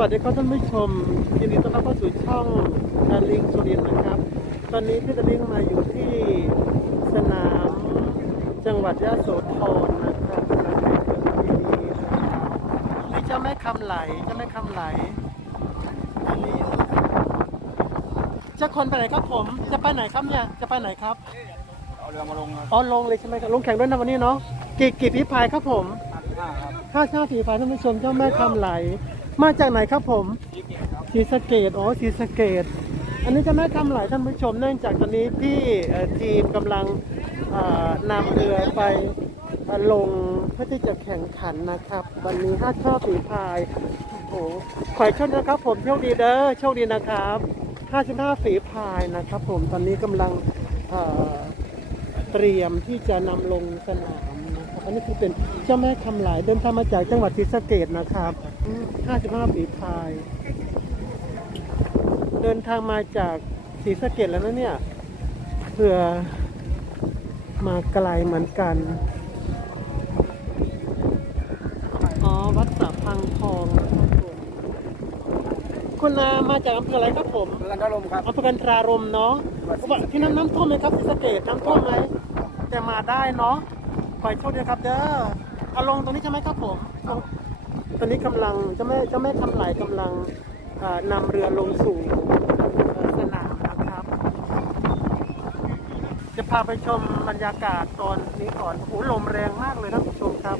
วัสดีครับท่านผู้ชมยินดีต้อนรับเข้าสู่ช่องดาริงสุรินทร์นะครับ ตอนนี้พี่ดาริงมาอยู่ที่สนามจังหวัดยะโสธรนะครับนี่เจ้าแม่คำไหลเจ้าแม่คำไหลอันนี้เจ้าคนไปไหนครับผม จะไปไหนครับเนี่ยจะไปไหนครับเอาเรือมาลงครับอ๋อลงเลยใช่ไหมครับลงแข่งด้วยนะวันนี้เนาะกี่กี่ฝีพายครับผมห้าครับห้าชาฝีพายท่านผู้ชมเจ้าแม่คำไหล มาจากไหนครับผมยี่สิบครับศรีสะเกดอ๋อศรีสะเกดอันนี้จะไม่ทำหลายท่านผู้ชม เนื่องจากตอนนี้ที่ทีมกำลังนำเรือไปลงเพื่อที่จะแข่งขันนะครับ วันนี้ห้าชอฝีพายโอ้โหขอให้โชคดีนะครับ ผมโชคดีเด้อโชคดีนะครับ 55ฝีพายนะครับ ผมตอนนี้กำลังเตรียมที่จะนำลงสนาม อันนี้คือเป็นเจ้าแม่คำหลายเดินทางมาจากจังหวัดศรีสะเกดนะครับอืม55ฝีพาย เดินทางมาจากศรีสะเกดแล้วนะเนี่ย เพื่อมาไกลเหมือนกัน อ๋อ วัดสะพังทองนะครับผมคุณนามาจากอำเภออะไรครับผมเรือกันทลมครับ อำเภอกันทรารมเนาะที่นั่นน้ำท่วมไหมครับศรีสะเกดน้ำท่วมไหมแต่มาได้เนาะ ขอโชคดีครับเด้อเอาลงตรงนี้ใช่ไหมครับผมลงตอนนี้กำลังเจ้าแม่เจ้าแม่ทำไหลกำลังนำนำเรือลงสู่สนามนะครับ จะพาไปชมบรรยากาศตอนนี้ก่อนโอ้ลมแรงมากเลยท่านผู้ชมครับ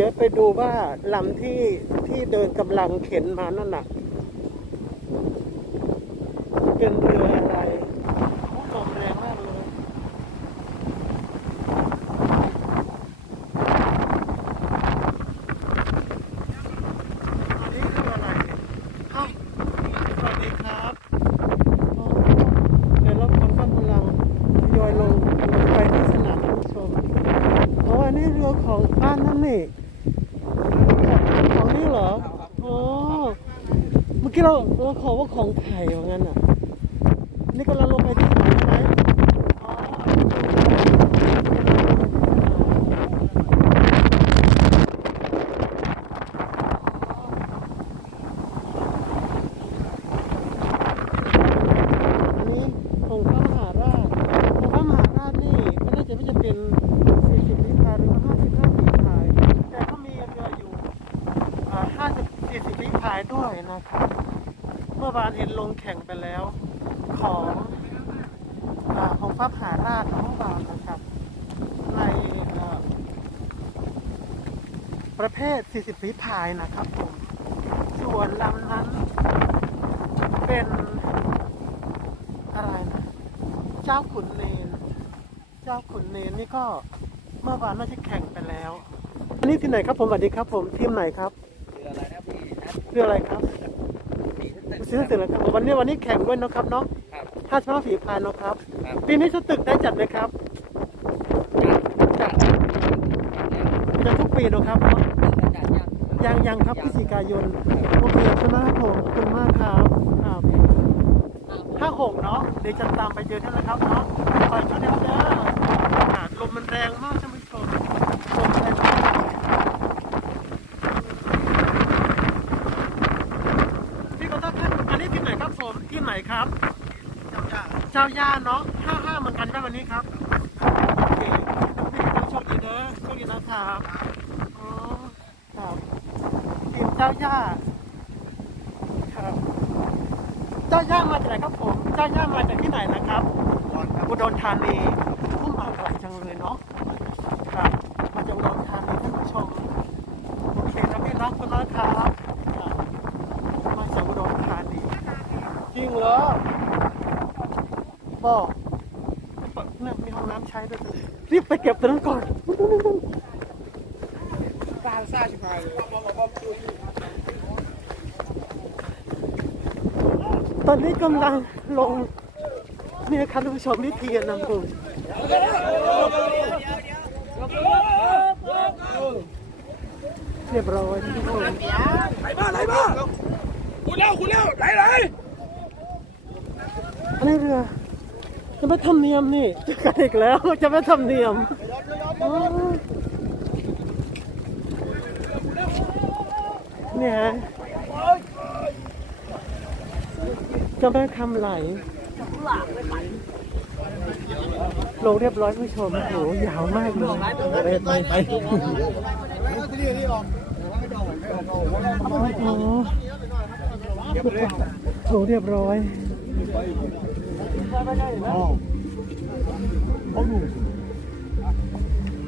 ดี๋ยวไปดูว่าลำที่ที่เดินกำลังเข็นมานั่นน่ะ เป็นเรืออะไรโอ้ลมแรงมากเลย อันนี้คืออะไรเอ้าสวัสดีครับอ๋อเดี๋ยวเราคนก็กำลังทยอยลงไปที่สนามท่านผู้ชมอ๋ออันนี้เรือของบ้านนั่นนี่ของนี่เหรอโอ้เมื่อกี้เราเราขอว่าของไทยว่างั้นอะ นี่กำลังลงไปที่ไหนใช่ไหมอ๋ออันนี้องค์พระมหาราชองค์พระมหาราชนี่ไม่แน่ใจว่าจะเป็น 40ฝีพายหรือว่า55ฝีพาย แต่ก็มีเรืออยู่อ่า50 40ฝีพายด้วยนะครับ เมื่อวานเห็นลงแข่ง ไปแล้วของอาของพระมหาราชเมื่อวานนะครับ ในอ่าประเภท 40ฝีพายนะครับผมส่วนลำนั้นเป็นอะไรนะ เจ้าขุนเนน เจ้าขุนเนนนี่ก็เมื่อวานน่าจะแข่งไปแล้วอันนี้ที่ไหนครับผมสวัสดีครับผมทีมไหนครับเรืออะไรนะพี่นะเรืออะไรครับ มีตึกซื้อเสร็จแล้วครับวันนี้วันนี้แข่งด้วยนะครับเนาะครับห้าสิบห้าฝีพายเนาะครับ ครับ ปีนี้สตึกได้จัดไหมครับ จัดจัดทุกปีเนาะครับเนาะจัดยังยังยังครับพฤศจิกายนโอเคใช่ไหมครับผมขอบคุณมากครับครับห้าหกเนาะเดี๋ยวจะตามไปเจอท่านนะครับเนาะคอยช่วยเด้อเด้ออ่าลมมันแรงมากท่านผู้ชมลมแรงมากพี่ก็ต้องท่านอันนี้ทีมไหนครับผมทีมไหนครับ เจ้า ย่าเนาะห้าห้าเหมือนกันไหมวันนี้ครับโอเคโชคดีเด้อโชคดีนะครับอ๋อครับทีมเจ้าย่าครับเจ้าย่ามาจากไหนครับผมเจ้าย่ามาจากที่ไหนนะครับอนครับอุดรธานีผู้มาไกลจังเลยเนาะ ครับ มาจากอุดรธานีท่านผู้ชม โอเคนะพี่รักคุณนะครับครับมาจากอุดรธานี จริงเหรอ บอ กเนี่ยมีห้องน้ำใช้ด้วยรีบไปเก็บตัวนั้นก่อนซาซ่าชิบหายเลยตอนนี้กำลังลงเนี่ยครับท่านผู้ชมวิธีนำบุญเรียบร้อยท่านผู้ชมไหลมาไหลมาคุณเร็วคุณเร็วไหลไหลอันนี้เรือ จะไม่ทำเนียมนี่จะกันอีกแล้วจะไม่ทำเนียมเนี่ยฮะจะไม่ทำไหลลงเรียบร้อยผู้ชมโหยาวมากเลยไปไปไปโอ้โหเรียบร้อย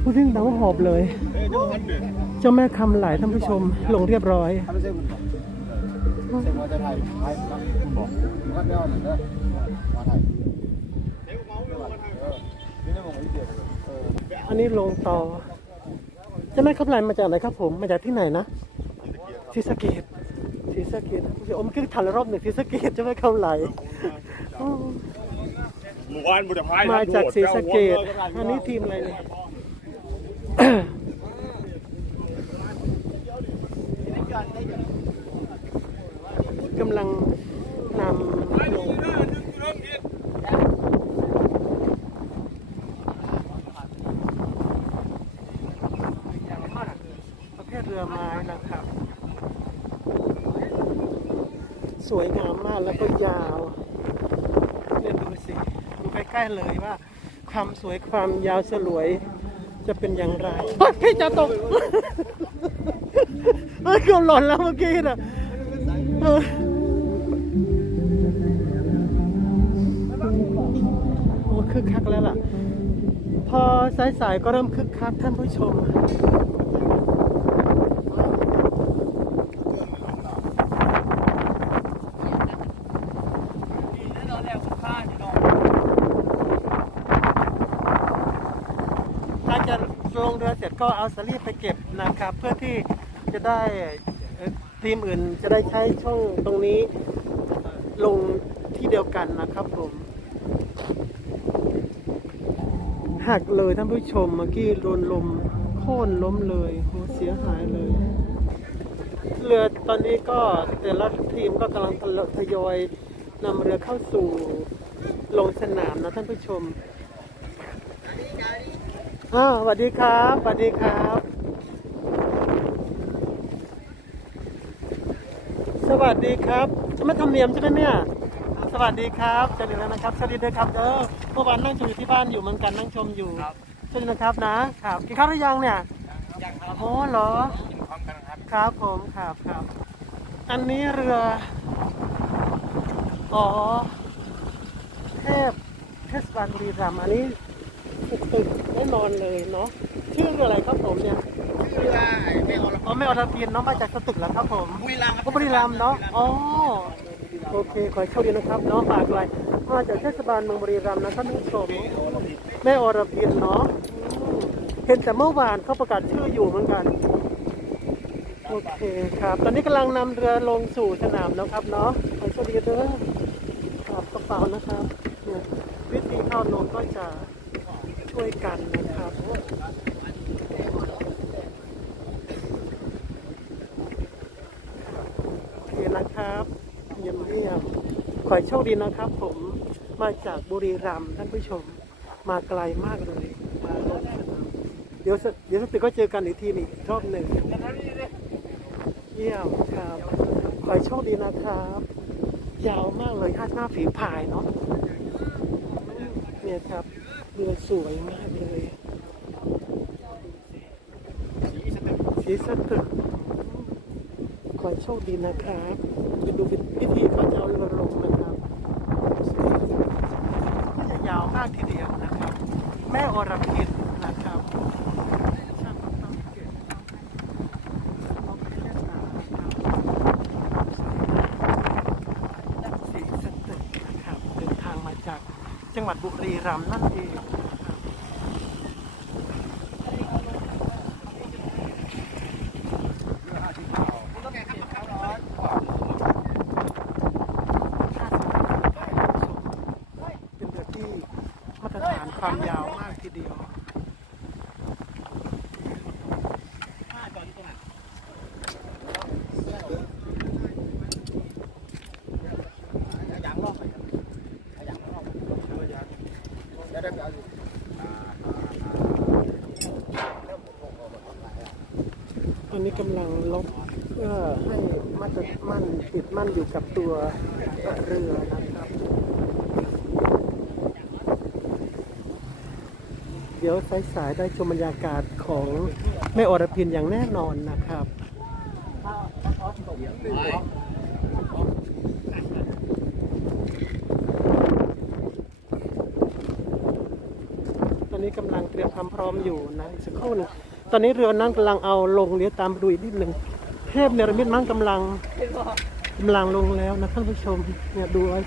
พูดถึงดังหอบเลย เจ้าแม่คำไหลท่านผู้ชมลงเรียบร้อยอันนี้ลงต่อเจ้าแม่คำไหลมาจากไหนครับผม มาจากที่ไหนนะศรีสเกดศรีสเกดโอ้มื่อกี้ทันรอบหนึ่งศรีสเกดเจ้าแม่คำไหล มู่บ้านบุตรพายมาจากศรีสะเกดอันนี้ทีมอะไรเนี่ยกำลังนำลงประเภทเรือไม้นะครับ สวยงามมากแล้วก็ยาวเนี่ยดูสิดู ใกล้ๆเลยว่า ความสวยความยาวสลวยจะเป็นอย่างไรเฮ้ยพี่จะตกเฮ้ยเกือบหล่นแล้วเมื่อกี้น่ะเออโอ้คึกคักแล้วล่ะ พอสายๆก็เริ่มคึกคักท่านผู้ชม ถ้าจะ ลงเรือเสร็จก็เอาสลีปไปเก็บนะครับ เพื่อที่จะได้ทีมอื่นจะได้ใช้ช่องตรงนี้ลงที่เดียวกันนะครับผมหักเลยท่านผู้ชมเมื่อกี้โดนลมโค่นล้มเลยโหเสียหายเลยเรือตอนนี้ก็แต่ละทีมก็กำลังทยอยนำเรือเข้าสู่ลงสนามนะท่านผู้ชม อ่าสวัสดีครับสวัสดีครับ สวัสดีครับจะไม่ทำเนียมใช่ไหมเนี่ยสวัสดีครับเจอกันแล้วนะครับสวัสดีด้วยครับเด้อเมื่อวานนั่งชมอยู่ที่บ้านอยู่เหมือนกันนั่งชมอยู่ครับเจอกันนะครับนะครับกินข้าวหรือยังเนี่ยยังครับโอ้เหรอกินพร้อมกันครับครับผมครับครับอันนี้เรืออ๋อเทพเทศบาลบุรีรัมย์อันนี้ ตึกตึกแน่นอนเลยเนาะชื่อเรืออะไรครับผมเนี่ยชื่อว่าไม่เอาละอ๋อไม่อรพินเนาะมาจากสตึกแล้วครับผมบุรีรัมย์ครับก็บุรีรัมย์เนาะอ๋อโอเคขอให้โชคดีนะครับเนาะฝากอะไรมาจากเทศบาลเมืองบุรีรัมย์นะท่านผู้ชมแม่อรพินเนาะอืมเห็นแต่เมื่อวานเขาประกาศชื่ออยู่เหมือนกันโอเคครับ ตอนนี้กำลังนำเรือลงสู่สนามแล้วครับเนาะขอสวัสดีเด้อครับกระเป๋านะครับเนี่ยวิธีเข้าลงก็จะ ช่วยกันนะครับโอเคนะครับเยี่ยมเยี่ยมขอให้โชคดีนะครับ ผมมาจากบุรีรัมย์ท่านผู้ชมมาไกลมากเลยมาลงสนามเดี๋ยวสเดี๋ยวสติก็เจอกันอีกทีหนึงอีกรอบหนึ่งเยี่ยมครับ ขอให้โชคดีนะครับ ยาวมากเลยห้าหน้าฝีพายเนาะเนี่ยครับ เรือสวยมากเลยสีสตึกขอให้โชคดีนะครับจะดูพิธีเขาจะเอาเรือลงนะครับก็จะยาวมากทีเดียวนะครับ แม่อรพินนะครับช่างต้องเก็บ สีสตึกนะครับเดินทางมาจาก จังหวัดบุรีรัมย์นั่นเองนะครับ ความยาวมากทีเดียว ยางล่องไปยางล่องเดี๋ยวเดี๋ยวเอาอยู่ ตอ นี้กำลังลบเพื่อให้มัดมั่นติดมั่นอยู่กับตัวเรือนะครับ เดี๋ยวสายๆได้ชมบรรยากาศของแม่อรพินอย่างแน่นอนนะครับตอนนี้กำลังเตรียมความพร้อมอยู่นะสักครู่หนึง ตอนนี้เรือนั้นกำลังเอาลงเลี้ยวตามไปดูอีกนิดหนึ่งเทพเนรมิตนั้นกำลังกำลังลงแล้วนะท่านผู้ชมเนี่ยดูไว้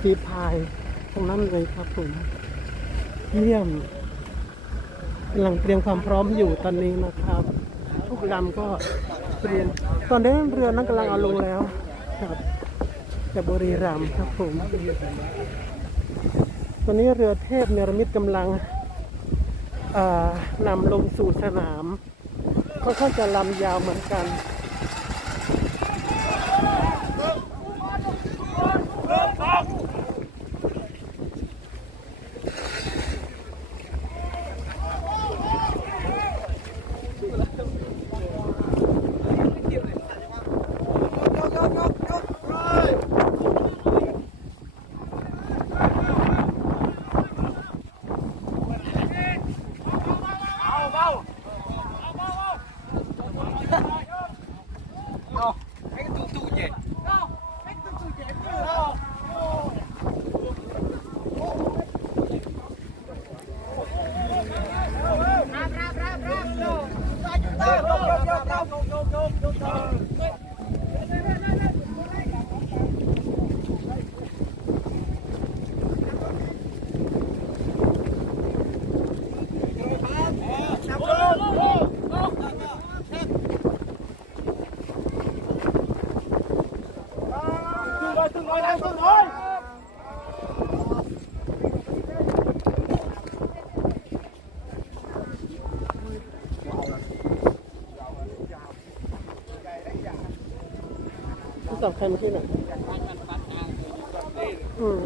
ฟีพายตรงนั้นเลยครับผมเยี่ยมกำลังเตรียมความพร้อมอยู่ตอนนี้นะครับ ทุกลำก็เตรียมตอนนี้เรือนั้นกำลังเอาลงแล้วครับจากบุรีรัมย์ครับผมตอนนี้เรือเทพเนรมิตกำลัง นำลงสู่สนามค่อนข้างจะลำยาวเหมือนกัน ที่สำคัญที่ไหนอืม